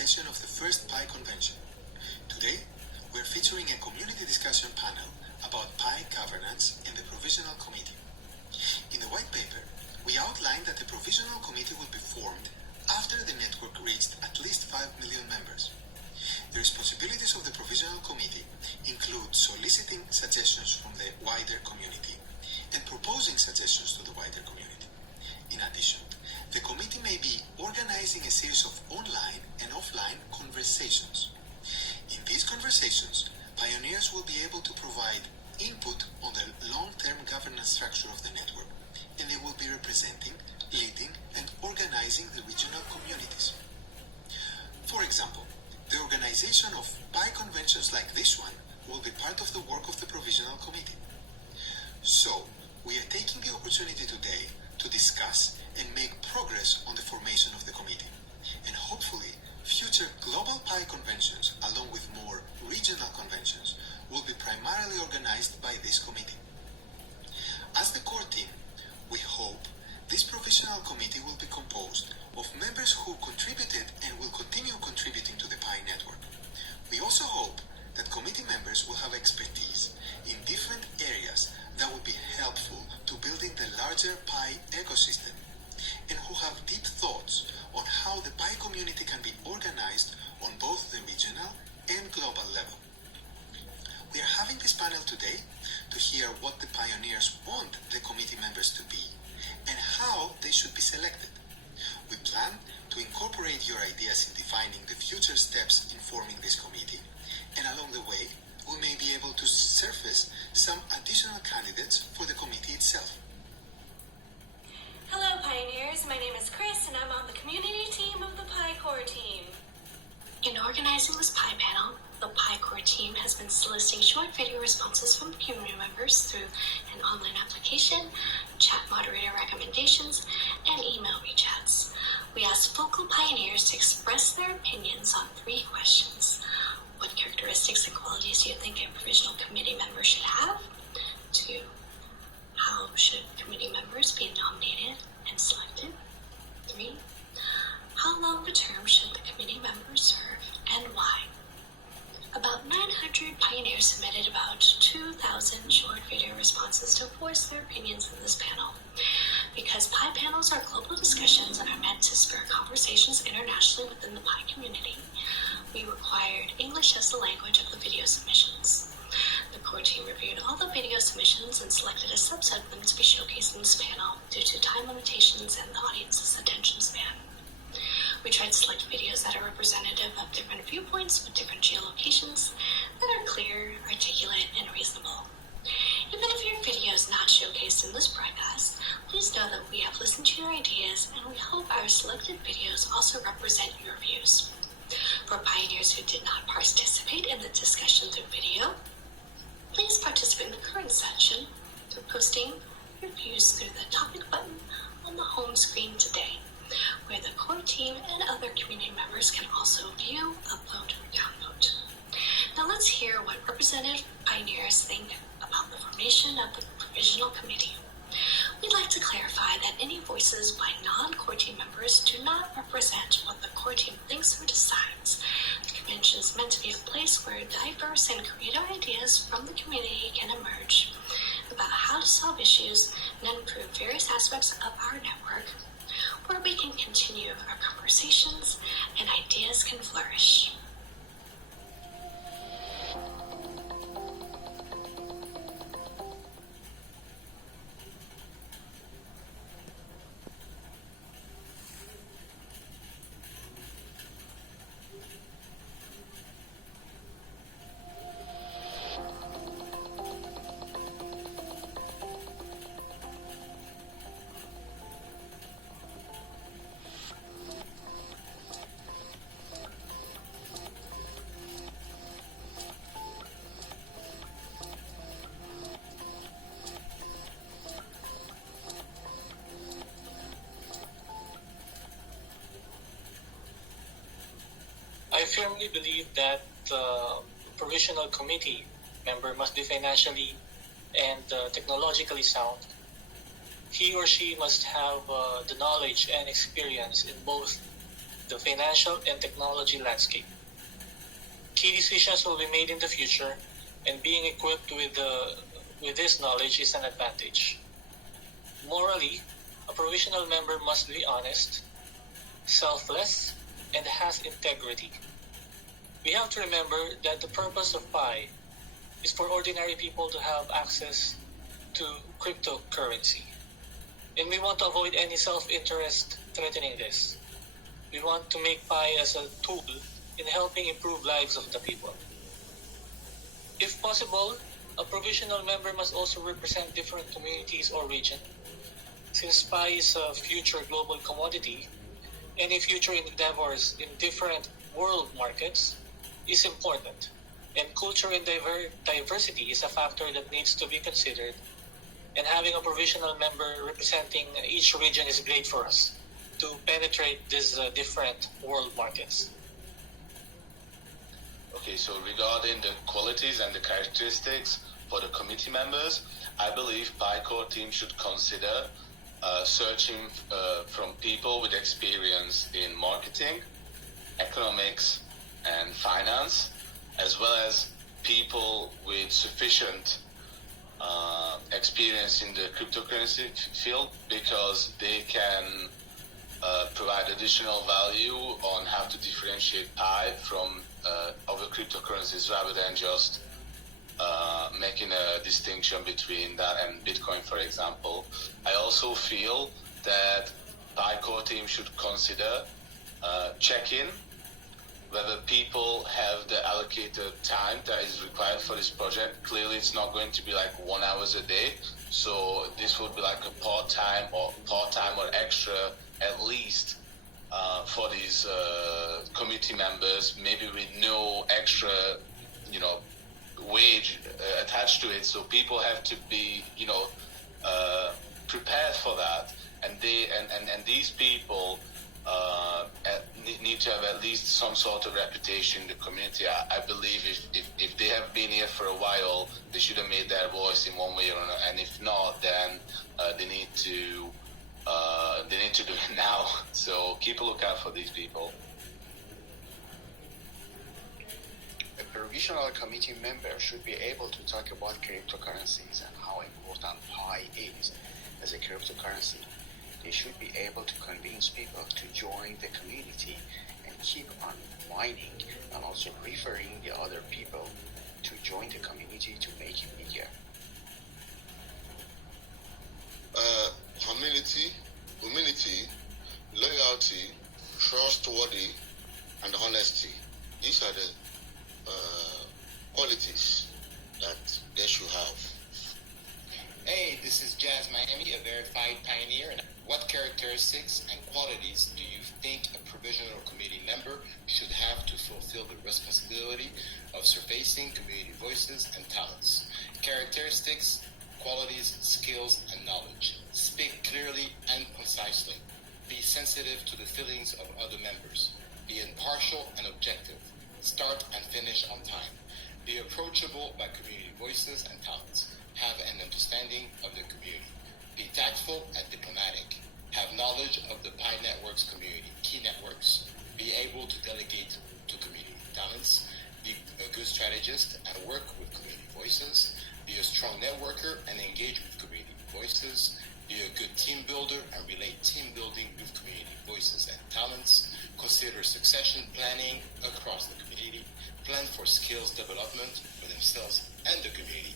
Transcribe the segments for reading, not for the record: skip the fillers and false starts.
session of the first Pi Convention. Today, we're featuring a community discussion panel about Pi governance and the Provisional Committee. In the white paper, we outlined that the Provisional Committee would be formed after the network reached at least 5 million members. The responsibilities of the Provisional Committee include soliciting suggestions from the wider community and proposing suggestions to the wider community. In addition, the committee may be organizing a series of online and offline conversations. In these conversations, pioneers will be able to provide input on the long-term governance structure of the network, and they will be representing, leading, and organizing the regional communities. For example, the organization of Pi conventions like this one will be part of the work of the Provisional Committee. So, we are taking the opportunity today to discuss and make progress on the formation of the committee, and hopefully future global Pi conventions, along with more regional conventions, will be primarily organized by this committee. As the core team, we hope this Provisional Committee will be composed of members who contributed and will continue contributing to the Pi network. We also hope that committee members will have expertise in different areas that will be helpful to building the larger Pi ecosystem, and who have deep thoughts on how the Pi community can be organized on both the regional and global level. We are having this panel today to hear what the pioneers want the committee members to be and how they should be selected. We plan to incorporate your ideas in defining the future steps in forming this committee, and along the way, we may be able to surface some additional candidates for the committee itself. Hello pioneers, my name is Chris and I'm on the community team of the Pi Core team. In organizing this Pi panel, the Pi Core team has been soliciting short video responses from community members through an online application, chat moderator recommendations, and email rechats. We asked vocal pioneers to express their opinions on 3 questions. What characteristics and qualities do you think a provisional committee member should have? 2. How should committee members be nominated and selected? 3. How long a term should the committee members serve and why? About 900 pioneers submitted about 2,000 short video responses to voice their opinions in this panel. Because Pi panels are global discussions and are meant to spur conversations internationally within the Pi community, we required English as the language of the video submissions. The core team reviewed all the video submissions and selected a subset of them to be showcased in this panel due to time limitations and the audience's attention span. We tried to select videos that are representative of different viewpoints with different geolocations that are clear, articulate, and reasonable. Even if your video is not showcased in this broadcast, please know that we have listened to your ideas and we hope our selected videos also represent your views. For pioneers who did not participate in the discussion through video, please participate in the current session through posting your views through the topic button on the home screen today, where the core team and other community members can also view, upload, or download. Now let's hear what representative pioneers think about the formation of the Provisional Committee. We'd like to clarify that any voices by non-core team members do not represent what the core team thinks or decides. The convention is meant to be a place where diverse and creative ideas from the community can emerge about how to solve issues and improve various aspects of our network, where we can continue our conversations and ideas can flourish. I firmly believe that the provisional committee member must be financially and technologically sound. He or she must have the knowledge and experience in both the financial and technology landscape. Key decisions will be made in the future, and being equipped with this knowledge is an advantage. Morally, a provisional member must be honest, selfless, and has integrity. We have to remember that the purpose of PI is for ordinary people to have access to cryptocurrency. And we want to avoid any self-interest threatening this. We want to make PI as a tool in helping improve lives of the people. If possible, a provisional member must also represent different communities or region. Since PI is a future global commodity, any future endeavors in different world markets is important, and culture and diversity is a factor that needs to be considered, and having a provisional member representing each region is great for us to penetrate these different world markets. Okay, so regarding the qualities and the characteristics for the committee members, I believe PICOR team should consider searching from people with experience in marketing, economics, and finance, as well as people with sufficient experience in the cryptocurrency field, because they can provide additional value on how to differentiate Pi from other cryptocurrencies, rather than just making a distinction between that and Bitcoin, for example. I also feel that PICOR team should consider checking whether people have the allocated time that is required for this project. Clearly, it's not going to be like 1 hour a day, so this would be like a part-time or extra at least for these committee members, maybe with no extra, wage attached to it. So people have to be, prepared for that, and these people need to have at least some sort of reputation in the community. I believe if they have been here for a while, they should have made their voice in one way or another, and if not, then they need to do it now. So keep a lookout for these people. A provisional committee member should be able to talk about cryptocurrencies and how important Pi is as a cryptocurrency. They should be able to convince people to join the community and keep on mining, and also referring the other people to join the community to make it bigger. Humility, loyalty, trustworthy, and honesty. These are the qualities that they should have. Hey, this is Jazz Miami, a verified pioneer. And what characteristics and qualities do you think a provisional committee member should have to fulfill the responsibility of surfacing community voices and talents? Characteristics, qualities, skills, and knowledge. Speak clearly and concisely. Be sensitive to the feelings of other members. Be impartial and objective. Start and finish on time. Be approachable by community voices and talents. Have an understanding of the community. Be tactful and diplomatic. Have knowledge of the Pi Network's community key networks. Be able to delegate to community talents. Be a good strategist and work with community voices. Be a strong networker and engage with community voices. Be a good team builder and relate team building with community voices and talents. Consider succession planning across the community. Plan for skills development for themselves and the community.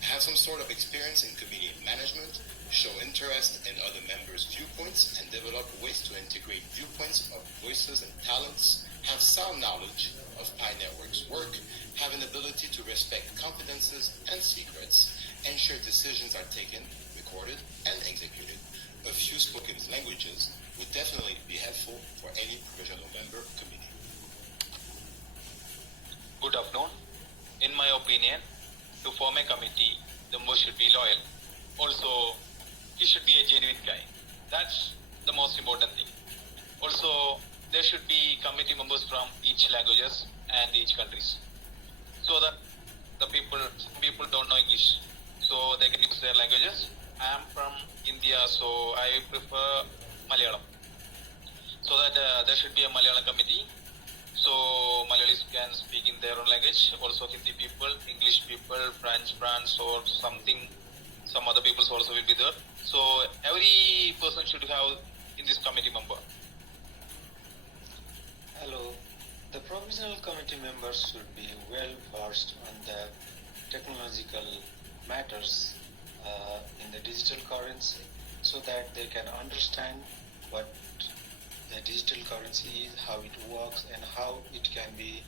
Have some sort of experience in community management. Show interest in other members' viewpoints and develop ways to integrate viewpoints of voices and talents. Have sound knowledge of Pi Network's work. Have an ability to respect confidences and secrets. Ensure decisions are taken, recorded, and executed. A few spoken languages would definitely be helpful for any provisional member committee. Good afternoon. In my opinion, to form a committee, the member should be loyal. Also, he should be a genuine guy. That's the most important thing. Also, there should be committee members from each languages and each countries, so that some people don't know English, so they can use their languages. I am from India, so I prefer Malayalam. so that there should be a Malayalam committee. So Malayalis can speak in their own language. Also Hindi people, English people, French, or something. Some other peoples also will be there. So every person should have in this committee member. Hello. The provisional committee members should be well versed on the technological matters in the digital currency, so that they can understand what the digital currency is, how it works, and how it can be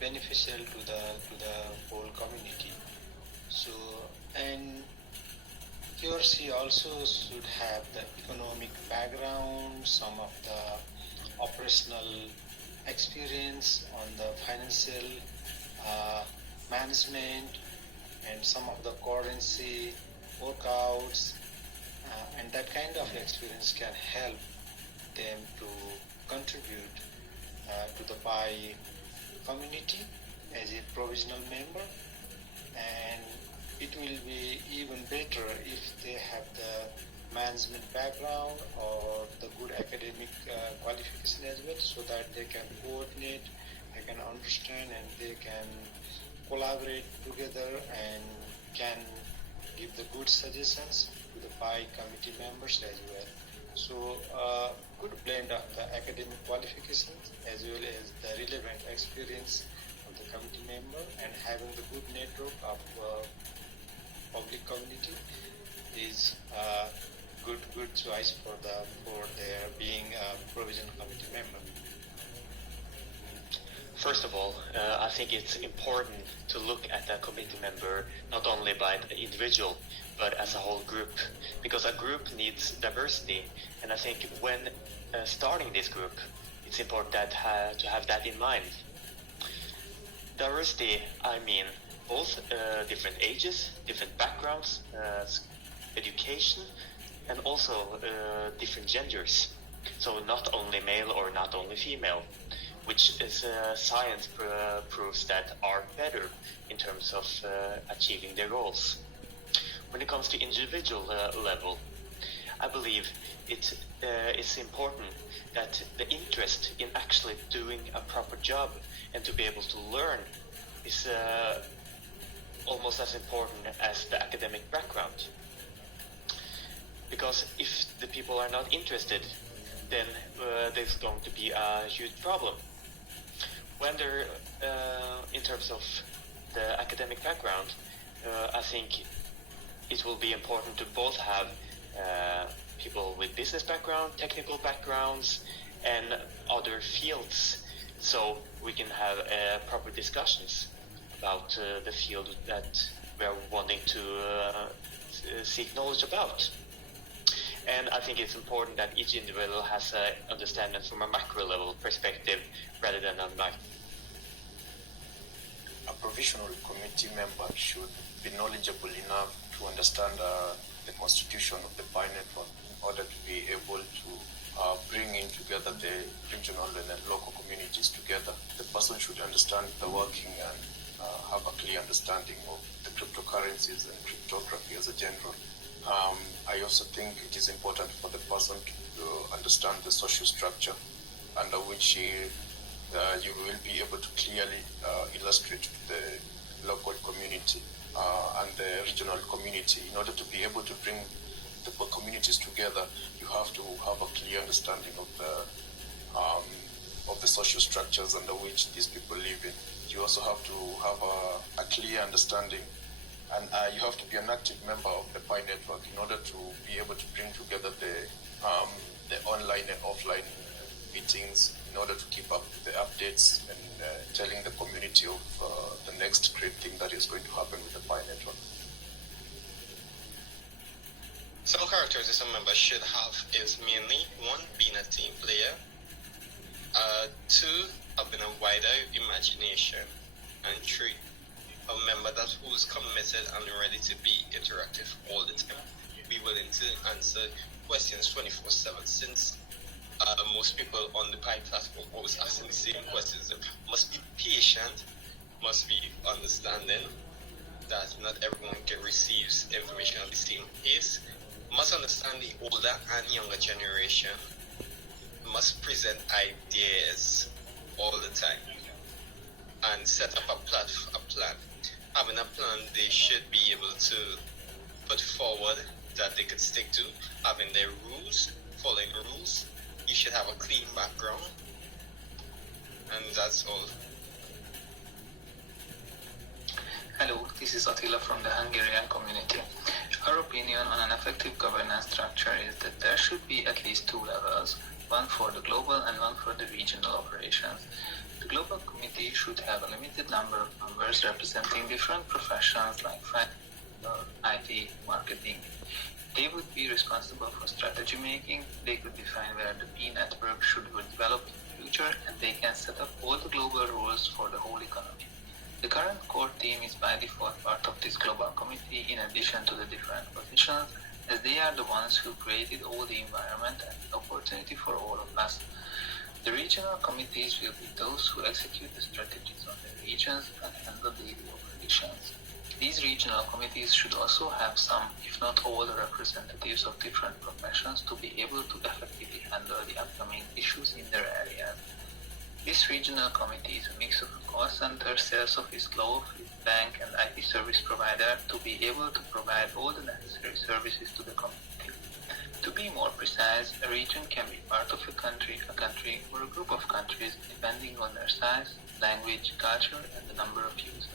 beneficial to the whole community. So, and he or she also should have the economic background, some of the operational experience on the financial management, and some of the currency workouts, and that kind of experience can help them to contribute to the PI community as a provisional member. And it will be even better if they have the management background or the good academic qualification as well, so that they can coordinate, they can understand, and they can collaborate together and can give the good suggestions to the PI committee members as well. So good blend of the academic qualifications as well as the relevant experience of the committee member, and having the good network of public community is good choice for their being a provisional committee member. First of all, I think it's important to look at the committee member not only by the individual, but as a whole group, because a group needs diversity. And I think when starting this group, it's important to have that in mind. Diversity, I mean both different ages, different backgrounds, education, and also different genders. So not only male or not only female, which is science proves that are better in terms of achieving their goals. When it comes to individual level, I believe it's important that the interest in actually doing a proper job and to be able to learn is almost as important as the academic background. Because if the people are not interested, then there's going to be a huge problem. When they're in terms of the academic background, I think it will be important to both have people with business background, technical backgrounds, and other fields, so we can have proper discussions about the field that we are wanting to seek knowledge about. And I think it's important that each individual has an understanding from a macro level perspective rather than a micro. A provisional committee member should be knowledgeable enough to understand the constitution of the PI network in order to be able to bring in together the regional and local communities together. The person should understand the working and have a clear understanding of the cryptocurrencies and cryptography as a general. I also think it is important for the person to understand the social structure under which you will be able to clearly illustrate the local community and the regional community. In order to be able to bring the communities together, you have to have a clear understanding of the social structures under which these people live in. You also have to have a clear understanding, and you have to be an active member of the PI network in order to be able to bring together the online and offline meetings in order to keep up with the updates and telling the community of the next great thing that is going to happen with the PI network. Some characteristics a member should have is mainly 1, being a team player, 2, having a wider imagination, and 3, a member who's committed and ready to be interactive all the time, be willing to answer questions 24/7, since most people on the PI platform always asking the same questions. Must be patient, must be understanding that not everyone receives information at the same pace, must understand the older and younger generation, must present ideas all the time and set up a plan. Having a plan, they should be able to put forward that they could stick to, having their rules, following rules. You should have a clean background, and that's all. Hello, this is Attila from the Hungarian community. Our opinion on an effective governance structure is that there should be at least two levels, one for the global and one for the regional operations. The global committee should have a limited number of members representing different professions like finance, IT, marketing. They would be responsible for strategy making, they could define where the P network should be developed in the future, and they can set up all the global rules for the whole economy. The current core team is by default part of this global committee in addition to the different positions, as they are the ones who created all the environment and the opportunity for all of us. The regional committees will be those who execute the strategies on their regions and handle daily operations. These regional committees should also have some, if not all, representatives of different professions to be able to effectively handle the upcoming issues in their areas. This regional committee is a mix of a call center, sales office, law office, bank and IT service provider to be able to provide all the necessary services to the community. To be more precise, a region can be part of a country, or a group of countries depending on their size, language, culture and the number of users.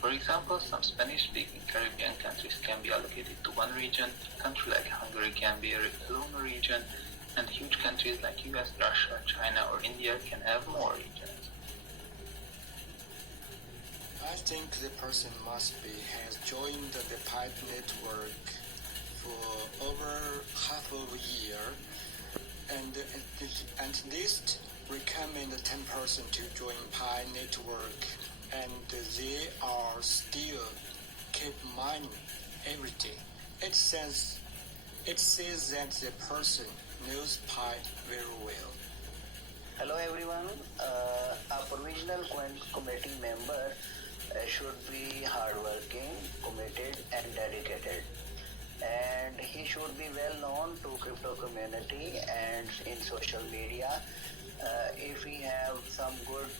For example, some Spanish-speaking Caribbean countries can be allocated to one region, a country like Hungary can be alone a region, and huge countries like US, Russia, China or India can have more regions. I think the person has joined the PIPE network for over half of a year, and at least recommend 10% to join Pi network, and they are still keep mining every day. It says that the person knows Pi very well. Hello everyone. A provisional committee member should be hardworking, committed and dedicated. And he should be well known to crypto community and in social media. If he have some good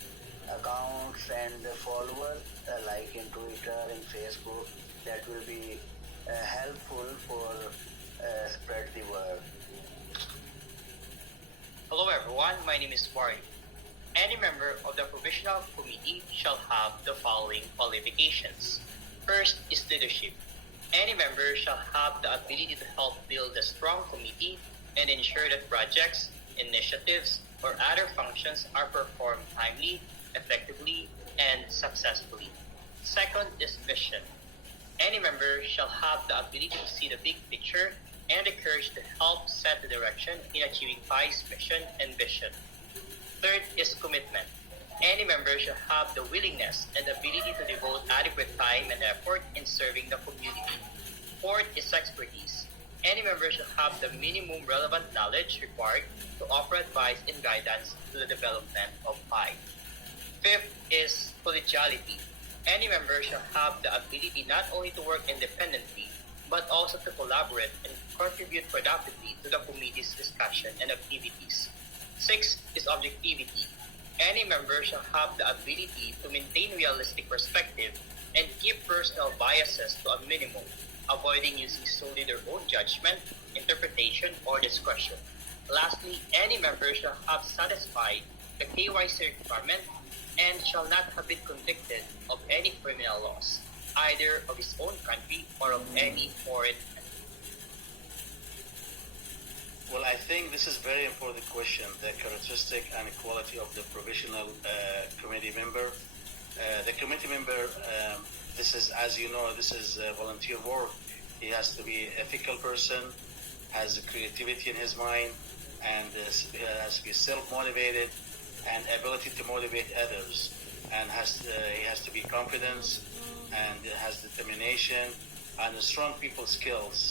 accounts and followers like in Twitter and Facebook, that will be helpful for spread the word. Hello everyone, my name is Mario. Any member of the provisional committee shall have the following qualifications. First is leadership. Any member shall have the ability to help build a strong committee and ensure that projects, initiatives, or other functions are performed timely, effectively, and successfully. Second is vision. Any member shall have the ability to see the big picture and the courage to help set the direction in achieving PI's mission and vision. Third is commitment. Any member shall have the willingness and ability to devote adequate time and effort in serving the community. Fourth is expertise. Any member shall have the minimum relevant knowledge required to offer advice and guidance to the development of PI. Fifth is collegiality. Any member shall have the ability not only to work independently, but also to collaborate and contribute productively to the committee's discussion and activities. Sixth is objectivity. Any member shall have the ability to maintain realistic perspective and keep personal biases to a minimum, avoiding using solely their own judgment, interpretation, or discretion. Lastly, any member shall have satisfied the KYC requirement and shall not have been convicted of any criminal laws, either of his own country or of any foreign country. Well, I think this is a very important question, the characteristic and quality of the provisional committee member. The committee member, this is, as you know, this is volunteer work. He has to be an ethical person, has creativity in his mind, and has to be self-motivated and ability to motivate others. And he has to be confident and has determination and strong people skills.